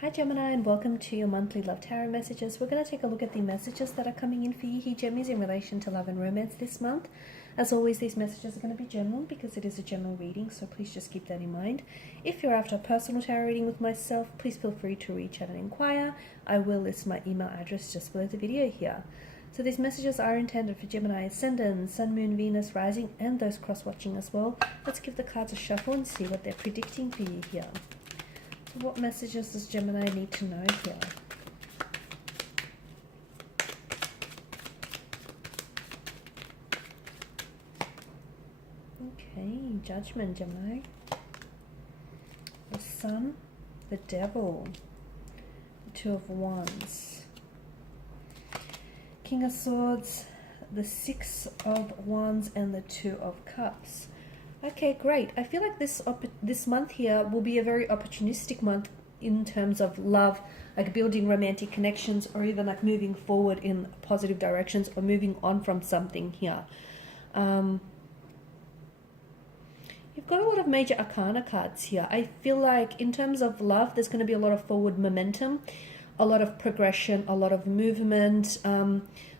Hi Gemini, and welcome to your monthly love tarot messages. We're going to take a look at the messages that are coming in for you here, Gemmies, in relation to love and romance this month. As always, these messages are going to be general because it is a general reading, so please just keep that in mind. If you're after a personal tarot reading with myself, please feel free to reach out and inquire. I will list my email address just below the video here. So these messages are intended for Gemini Ascendant, Sun, Moon, Venus, Rising, and those cross-watching as well. Let's give the cards a shuffle and see what they're predicting for you here. So what messages does Gemini need to know here? Okay, Judgment, Gemini. The Sun, the Devil, the Two of Wands, King of Swords, the Six of Wands, and the Two of Cups. Okay, great. I feel like this month here will be a very opportunistic month in terms of love, like building romantic connections, or even like moving forward in positive directions, or moving on from something here. You've got a lot of major arcana cards here. I feel like in terms of love, there's going to be a lot of forward momentum, a lot of progression, a lot of movement.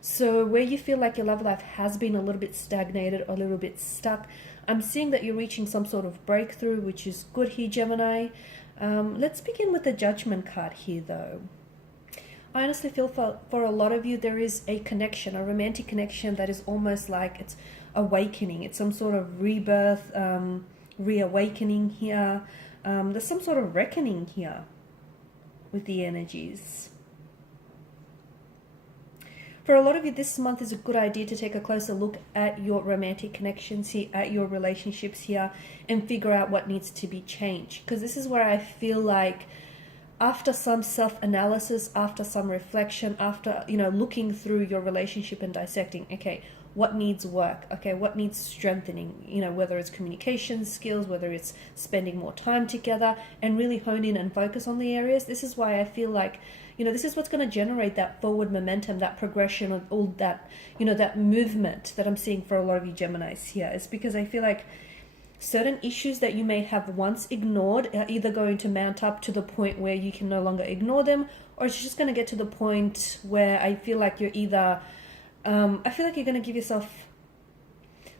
So where you feel like your love life has been a little bit stagnated or a little bit stuck, I'm seeing that you're reaching some sort of breakthrough, which is good here, Gemini. Let's begin with the Judgment card here, though. I honestly feel for a lot of you, there is a connection, a romantic connection that is almost like it's awakening. It's some sort of rebirth, reawakening here. There's some sort of reckoning here with the energies. For a lot of you, this month is a good idea to take a closer look at your romantic connections here, at your relationships here, and figure out what needs to be changed. Because this is where I feel like after some self-analysis, after some reflection, after, looking through your relationship and dissecting, okay, what needs work? Okay, what needs strengthening? Whether it's communication skills, whether it's spending more time together, and really hone in and focus on the areas. This is why I feel like, this is what's going to generate that forward momentum, that progression of all that, that movement that I'm seeing for a lot of you Geminis here. It's because I feel like certain issues that you may have once ignored are either going to mount up to the point where you can no longer ignore them, or it's just going to get to the point where I feel like you're either, I feel like you're going to give yourself,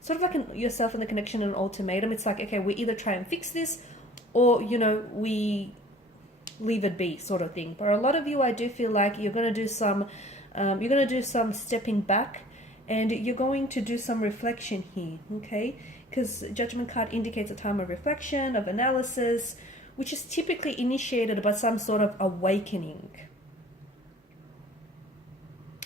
sort of like yourself and the connection an ultimatum. It's like, okay, we either try and fix this, or, we leave it be, sort of thing. For a lot of you, I do feel like you're going to do some stepping back, and you're going to do some reflection here, okay? Because Judgment card indicates a time of reflection, of analysis, which is typically initiated by some sort of awakening.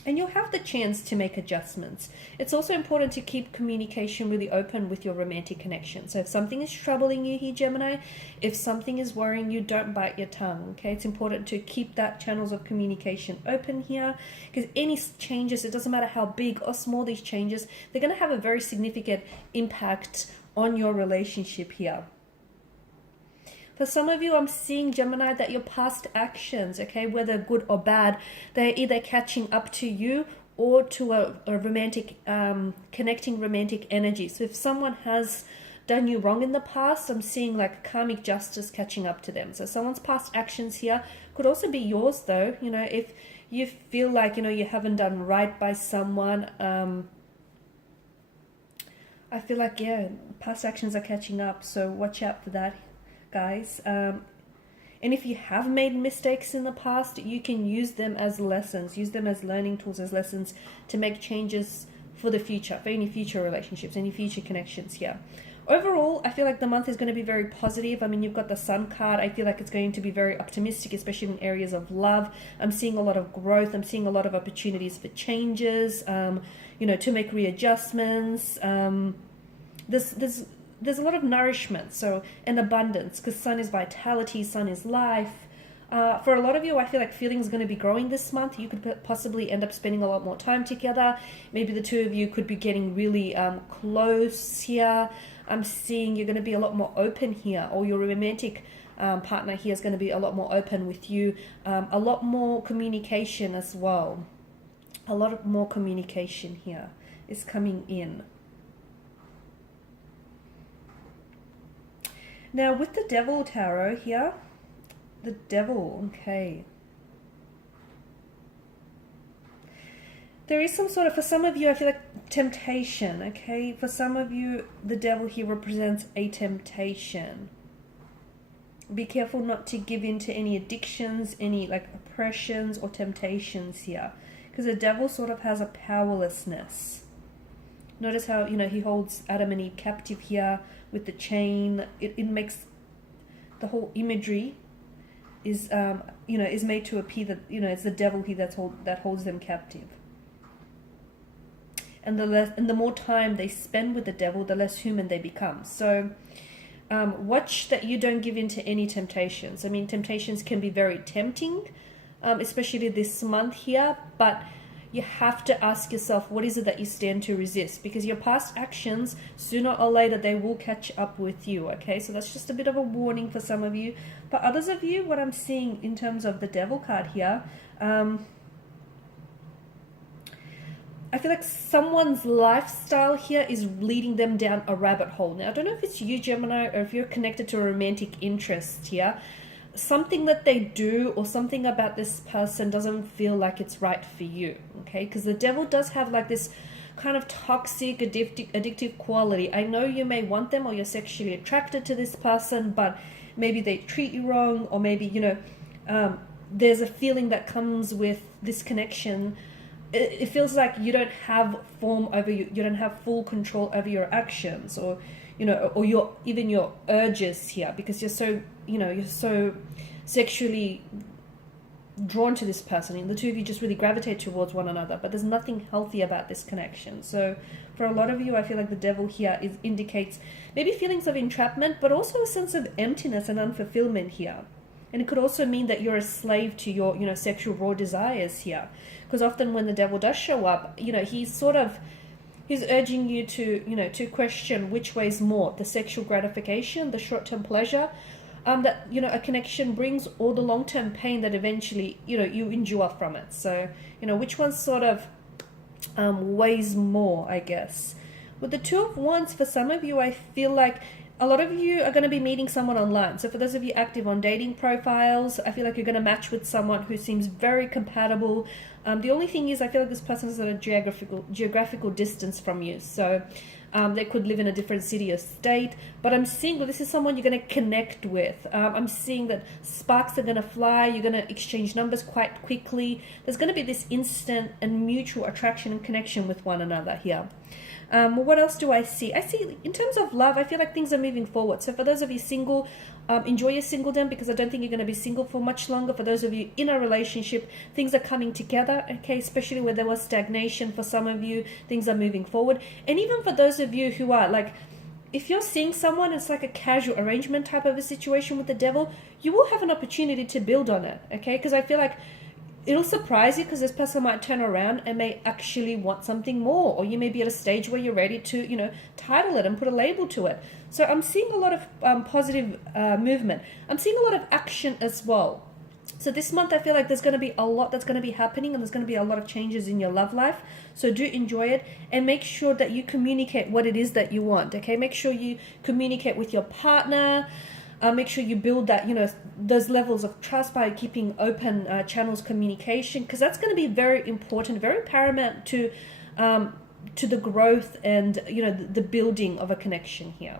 And you'll have the chance to make adjustments. It's also important to keep communication really open with your romantic connection. So if something is troubling you here, Gemini, if something is worrying you, don't bite your tongue, okay? It's important to keep that channels of communication open here, because any changes, it doesn't matter how big or small these changes, they're going to have a very significant impact on your relationship here. For some of you, I'm seeing, Gemini, that your past actions, okay, whether good or bad, they're either catching up to you or to a romantic, connecting romantic energy. So if someone has done you wrong in the past, I'm seeing like karmic justice catching up to them. So someone's past actions here could also be yours, though. If you feel like, you haven't done right by someone, I feel like, yeah, past actions are catching up. So watch out for that, guys. And if you have made mistakes in the past, you can use them as lessons, use them as learning tools, as lessons to make changes for the future, for any future relationships, any future connections here. Overall, I feel like the month is going to be very positive. I mean, you've got the Sun card. I feel like it's going to be very optimistic, especially in areas of love. I'm seeing a lot of growth. I'm seeing a lot of opportunities for changes, to make readjustments. There's a lot of nourishment, so, and abundance, because Sun is vitality, Sun is life. For a lot of you, I feel like feelings are going to be growing this month. You could possibly end up spending a lot more time together. Maybe the two of you could be getting really close here. I'm seeing you're going to be a lot more open here, or your romantic partner here is going to be a lot more open with you. A lot more communication as well. A lot more communication here is coming in. Now with the Devil Tarot here, The devil, okay. There is some sort of, for some of you, I feel like temptation, okay? For some of you, the devil here represents a temptation. Be careful not to give in to any addictions, any like oppressions or temptations here. Because the devil sort of has a powerlessness. Notice how, you know, he holds Adam and Eve captive here with the chain. It makes the whole imagery is, you know, is made to appear that, you know, it's the devil here that holds them captive. And the more time they spend with the devil, the less human they become. So watch that you don't give in to any temptations. I mean, temptations can be very tempting, especially this month here, but you have to ask yourself, what is it that you stand to resist? Because your past actions, sooner or later, they will catch up with you, okay? So that's just a bit of a warning for some of you. But others of you, what I'm seeing in terms of the devil card here, I feel like someone's lifestyle here is leading them down a rabbit hole. Now, I don't know if it's you, Gemini, or if you're connected to a romantic interest here. Something that they do or something about this person doesn't feel like it's right for you, okay? Because the devil does have like this kind of toxic, addictive quality. I know you may want them or you're sexually attracted to this person, but maybe they treat you wrong, or maybe, you know, there's a feeling that comes with this connection. It feels like you don't have form over you don't have full control over your actions, or, you know, or even your urges here, because you're so, you know, you're so sexually drawn to this person, and the two of you just really gravitate towards one another, but there's nothing healthy about this connection. So for a lot of you, I feel like the devil here indicates maybe feelings of entrapment, but also a sense of emptiness and unfulfillment here. And it could also mean that you're a slave to your, you know, sexual raw desires here. Because often when the devil does show up, you know, he's urging you to, you know, to question which way is more, the sexual gratification, the short-term pleasure, that, you know, a connection brings, or the long-term pain that eventually, you know, you endure from it. So, you know, which one sort of weighs more, I guess. With the Two of Wands, for some of you, I feel like a lot of you are going to be meeting someone online. So for those of you active on dating profiles, I feel like you're going to match with someone who seems very compatible. The only thing is, I feel like this person is at a geographical distance from you. So they could live in a different city or state. But I'm seeing that this is someone you're going to connect with. I'm seeing that sparks are going to fly. You're going to exchange numbers quite quickly. There's going to be this instant and mutual attraction and connection with one another here. What else do I see? I see, in terms of love, I feel like things are moving forward. So for those of you single, enjoy your singledom, because I don't think you're going to be single for much longer. For those of you in a relationship, things are coming together, okay? Especially where there was stagnation for some of you, things are moving forward. And even for those of you who are like, if you're seeing someone, it's like a casual arrangement type of a situation with the devil, you will have an opportunity to build on it, okay? Because I feel like it'll surprise you, because this person might turn around and may actually want something more, or you may be at a stage where you're ready to, you know, title it and put a label to it. So I'm seeing a lot of positive movement. I'm seeing a lot of action as well. So this month, I feel like there's going to be a lot that's going to be happening, and there's going to be a lot of changes in your love life. So do enjoy it, and make sure that you communicate what it is that you want, okay? Make sure you communicate with your partner. Make sure you build that, you know, those levels of trust by keeping open channels communication, because that's going to be very important, very paramount to the growth and, you know, the building of a connection here.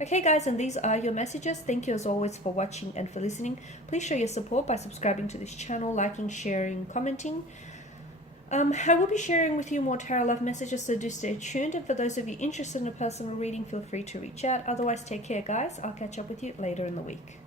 Okay, guys, and these are your messages. Thank you as always for watching and for listening. Please show your support by subscribing to this channel, liking, sharing, commenting. I will be sharing with you more tarot love messages, so do stay tuned. And for those of you interested in a personal reading, feel free to reach out. Otherwise, take care, guys. I'll catch up with you later in the week.